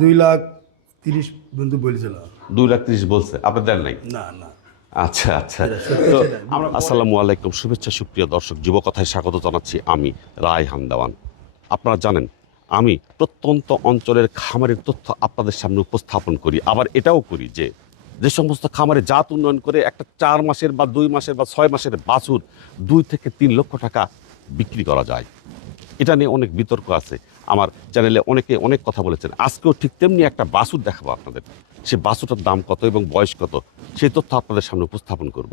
দুই লাখ তিরিশ বন্ধু বলেছিল। দুই লাখ তিরিশ বলছে। আপনি দেন নাই? না না। আচ্ছা আচ্ছা। তো আমরা আসসালামু আলাইকুম শুভেচ্ছা সুপ্রিয় দর্শক যুবকথায় স্বাগত জানাচ্ছি আমি রায় হামদাওয়ান আপনারা জানেন আমি প্রত্যন্ত অঞ্চলের খামারের তথ্য আপনাদের সামনে উপস্থাপন করি। আবার এটাও করি যে যে সমস্ত খামারে জাত উন্নয়ন করে একটা চার মাসের বা দুই মাসের বা ছয় মাসের বাছুর দুই থেকে তিন লক্ষ টাকা বিক্রি করা যায়। এটা নিয়ে অনেক বিতর্ক আছে। আমার চ্যানেলে অনেকে অনেক কথা বলেছেন। আজকেও ঠিক তেমনি একটা বাসুর দেখাবো আপনাদের। সে বাসুটার দাম কত এবং বয়স কত সেই তথ্য আপনাদের সামনে উপস্থাপন করব।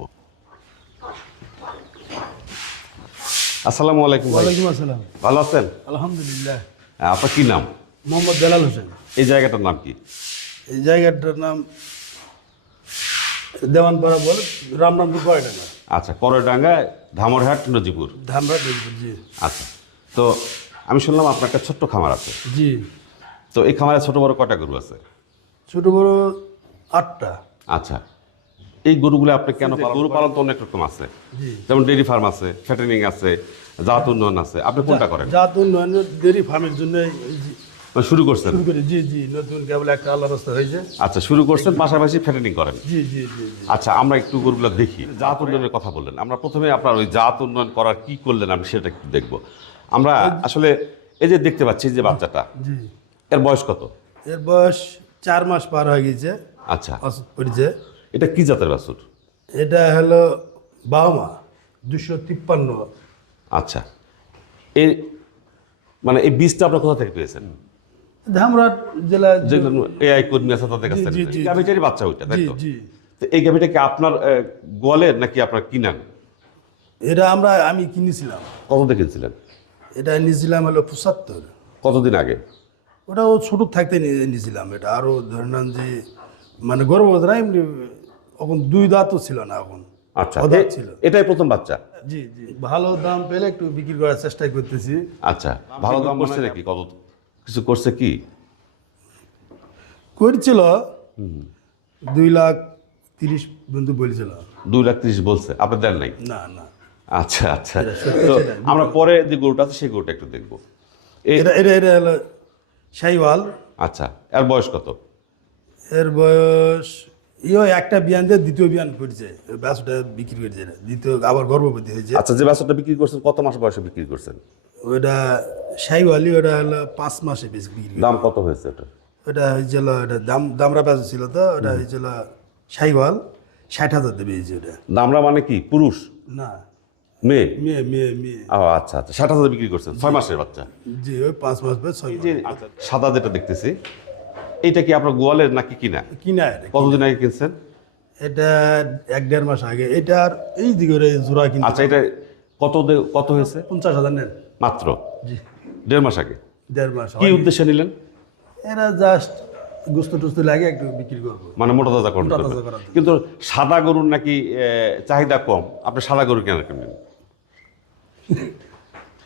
আসসালামু আলাইকুম ওয়ালাইকুম আসসালাম। ভালো আছেন? আলহামদুলিল্লাহ। হ্যাঁ, আপনার কি নাম? মোহাম্মদ বেলাল হোসেন। এই জায়গাটার নাম কি? এই জায়গাটার নাম দেওয়ানপাড়া বলে রামরামপুর কয়টাকা আচ্ছা করডাঙ্গা ধামরহাট নজিপুর। ধামরা জি। আচ্ছা তো আমি শুনলাম আপনার একটা ছোট্ট খামার আছে। জি। তো এই খামারে ছোট বড় কয়টা গরু আছে? ছোট বড় আটটা। আচ্ছা। এই গরুগুলো আপনি কেন পালন- গরু পালন তো অনেক রকম আছে। যেমন ডেয়ারি ফার্ম আছে ফ্যাটেনিং আছে জাত উন্নয়ন আছে। আপনি কোনটা করেন? জাত উন্নয়ন ডেরি ফার্মের জন্য মানে শুরু করছেন? শুরু করি। জি জি। নতুন কেবল একটা আল্লাহ রাস্তা হয়েছে। আচ্ছা শুরু করছেন পাশাপাশি ফ্যাটেনিং করেন। জি জি জি। আচ্ছা আমরা একটু গরুগুলো দেখি। জাত উন্নয়নের কথা বললেন। আমরা প্রথমে আপনার ওই জাত উন্নয়ন করার কি করলেন আমি সেটা একটু দেখব। আমরা আসলে এই যে দেখতে পাচ্ছি যে বাচ্চাটা জি। এর বয়স কত? এর বয়স চার মাস পার হয়ে গেছে আচ্ছা। অসুখ পড়েছে। এটা কি জাতের বাছুর? এটা হলো বাহমা দুশো তিপ্পান্ন। আচ্ছা। এই মানে এই বীজটা আপনার কোথা থেকে পেয়েছেন? ধামরাট জেলা এআই কর্মী আছে তাদের কাছ গাভিটারই বাচ্চা ওইটা তাই তো? তো এই গাভিটা কি আপনার গোয়ালের নাকি আপনার কিনান এটা আমরা আমি কিনেছিলাম। কত দেখেছিলেন এটা নিয়েছিলাম হলো পঁচাত্তর। কতদিন আগে? ওটা ও ছোটো থাকতে নিয়ে- নিয়েছিলাম এটা। আরও ধরে নেন যে মানে গর্ভবতী না এমনি এখন দুই দাঁতও ছিল না এখন। আচ্ছা ছিল। এটাই প্রথম বাচ্চা? জি জি। ভালো দাম পেলে একটু বিক্রি করার চেষ্টা করতেছি। আচ্ছা ভালো দাম করছে নাকি? কত কিছু করছে কি? করছিল। দুই লাখ তিরিশ বন্ধু বলেছিল। দুই লাখ ত্রিশ বলছে। আপনি দেন নাই? না না। আচ্ছা আচ্ছা। তো আমরা পরে যে গরুটা আছে সেই গরুটা একটু দেখব। এটা এটা এটা হলো শাহিওয়াল আচ্ছা এর বয়স কত? এর বয়স ইও একটা বিয়ান দিয়ে দ্বিতীয় বিয়ান করছে। ব্যাসটা বিক্রি করছে। দ্বিতীয় আবার গর্ভবতী হয়েছে। আচ্ছা যে বাছরটা বিক্রি করছেন কত মাস বয়সে বিক্রি করছেন? ওটা শাহিওয়ালি ওটা হলো পাঁচ মাসে বেশ বিক্রি দাম কত হয়েছে এটা? ওটা হয়েছিল ওটা দাম দামরা ব্যাস ছিল তো ওটা হয়েছিল শাহিওয়াল ষাট হাজার দেবে ওটা দামরা মানে কি? পুরুষ? না। মেয়ে? মেয়ে মেয়ে মেয়ে। ও আচ্ছা আচ্ছা। ষাট হাজার বিক্রি করছেন ছয় মাসের বাচ্চা? জি ওই পাঁচ মাস বেশ ছয় মাস। যে সাদা যেটা দেখতেছি। এইটা কি আপনার গোয়ালের নাকি কিনা? কিনা এটা কতদিন আগে কিনছেন? এটা এক দেড় মাস আগে। এটার এই দিকে জোড়া কিনতে আচ্ছা এটা কত দে- কত হয়েছে? পঞ্চাশ হাজার নেন। মাত্র? জি। দেড় মাস আগে? দেড় মাস কি উদ্দেশ্যে নিলেন? এরা জাস্ট গুস্ত টুস্ত লাগে একটু বিক্রি করব। মানে মোটা তাজা করতে। কিন্তু সাদা গরুর নাকি চাহিদা কম। আপনি সাদা গরু কেন কিনবেন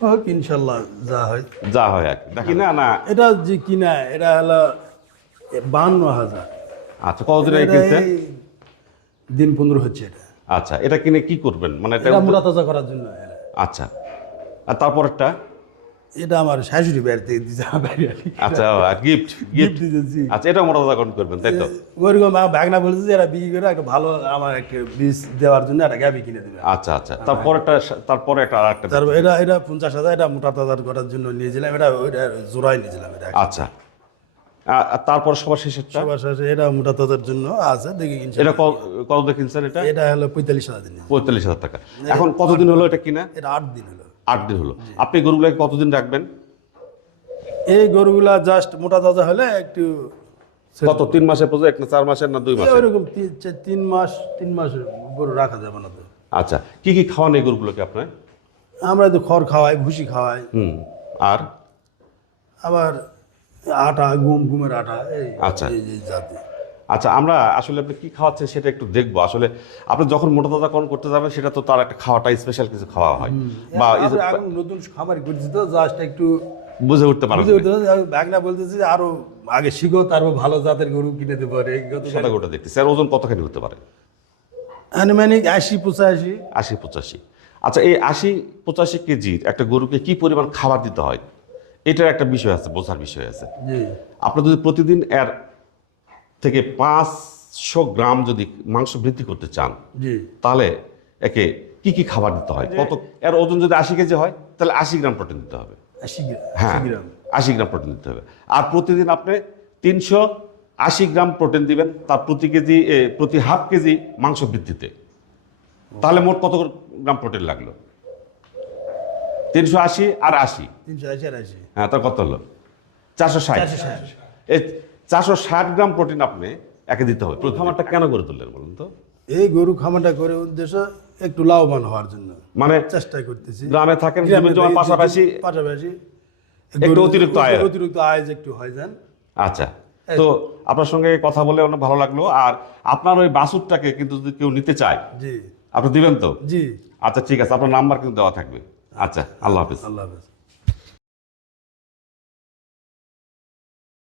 হোক ইনশাল্লাহ যা হয়। যা হয় আর কি। নাকি না না? এটা যে কিনা এটা হলো বান্ন হাজার। আচ্ছা কতদিন আগে কিনছেন? দিন পনেরো হচ্ছে এটা। আচ্ছা এটা কিনে কি করবেন? মানে এটা এটা মোটা তাজা করার জন্য। আচ্ছা আর তারপরটা এটা আমার শাশুড়ি বাড়িতে দিতে বাড়ি। আচ্ছা গিফট গিফট দিতেছি। আচ্ছা এটা মোটা তাজা করবেন তাই তো? ওইরকম আমার ভাগনা বলেছে যে এটা বিক্রি করে একটা ভালো আমার একটা বীজ দেওয়ার জন্য একটা গাবি কিনে দেবে। আচ্ছা আচ্ছা তারপরেটা তারপরে একটা আর একটা তারপর এটা এটা পঞ্চাশ হাজার এটা মোটা তাজা করার জন্য নিয়েছিলাম এটা ওইটা জোড়াই নিয়েছিলাম এটা আচ্ছা। তারপর সবার শেষেরটা সবার শেষে এটা মোটা তাজার জন্য আছে দেখি এটা কত দিয়ে কিনছেন এটা? এটা হলো পঁয়তাল্লিশ হাজার দিন। পঁয়তাল্লিশ হাজার টাকা। এখন কতদিন হলো এটা কিনা? এটা আট দিন হলো। আট দিন হলো। আপনি গরুগুলোকে কতদিন রাখবেন? এই গরুগুলা জাস্ট মোটা তাজা হলে একটু কত তিন মাসের প্রজেক্ট না চার মাসের না দুই মাসের? ওইরকম তিন- তিন মাস তিন মাস গরু রাখা যাবে না তো। আচ্ছা কি কি খাওয়ান এই গরুগুলোকে আপনার? আমরা তো খড় খাওয়াই ভুসি খাওয়াই। হুম আর? আবার আটা গুম গুমের আটা এই আচ্ছা। জাতি আচ্ছা আমরা আসলে আপনি কি খাওয়াচ্ছেন সেটা একটু দেখব। আসলে আপনি যখন মোটা তাজাকরণ করতে যাবেন সেটা তো তার একটা খাওয়াটা স্পেশাল কিছু খাওয়া হয়। বা নতুন খামারি করছি তো জাস্ট একটু বুঝে উঠতে পারেন। বুঝে উঠতে ভাগনা বলতেছি যে আরও আগে শিখো তারপর ভালো জাতের গরু কিনে দেবো। পারে সাদা গরুটা দেখতেছি। আর ওজন কতখানি হতে পারে? আনুমানিক আশি পঁচাশি। আশি পঁচাশি। আচ্ছা এই আশি পঁচাশি কেজির একটা গরুকে কি পরিমাণ খাবার দিতে হয়? এটার একটা বিষয় আছে বোঝার বিষয় আছে। আপনার যদি প্রতিদিন এর থেকে পাঁচশো গ্রাম যদি মাংস বৃদ্ধি করতে চান তাহলে একে কি কি খাবার দিতে হয়? কত এর ওজন যদি আশি কেজি হয় তাহলে আশি গ্রাম প্রোটিন দিতে হবে। হ্যাঁ আশি গ্রাম প্রোটিন দিতে হবে। আর প্রতিদিন আপনি তিনশো আশি গ্রাম প্রোটিন দিবেন তার প্রতি কেজি প্রতি হাফ কেজি মাংস বৃদ্ধিতে। তাহলে মোট কত গ্রাম প্রোটিন লাগল? তিনশো আশি আর আশি। তিনশো আশি আর আশি। হ্যাঁ তার কত হলো? চারশো ষাট। এই চারশো ষাট গ্রাম প্রোটিন আপনি একে দিতে হবে। খাবারটা কেন করে তুললেন বলুন তো? এই গরু খামারটা করে উদ্দেশ্য একটু লাভবান হওয়ার জন্য। মানে চেষ্টা করতেছি। গ্রামে থাকেন পাশাপাশি পাশাপাশি। একটু অতিরিক্ত আয়। অতিরিক্ত আয় একটু হয় যান আচ্ছা। তো আপনার সঙ্গে কথা বলে অনেক ভালো লাগল। আর আপনার ওই বাসুরটাকে কিন্তু যদি কেউ নিতে চায় জি। আপনি দিবেন তো? জি। আচ্ছা ঠিক আছে। আপনার নাম্বার কিন্তু দেওয়া থাকবে। আচ্ছা আল্লাহ হাফিজ। আল্লাহ হাফেজ।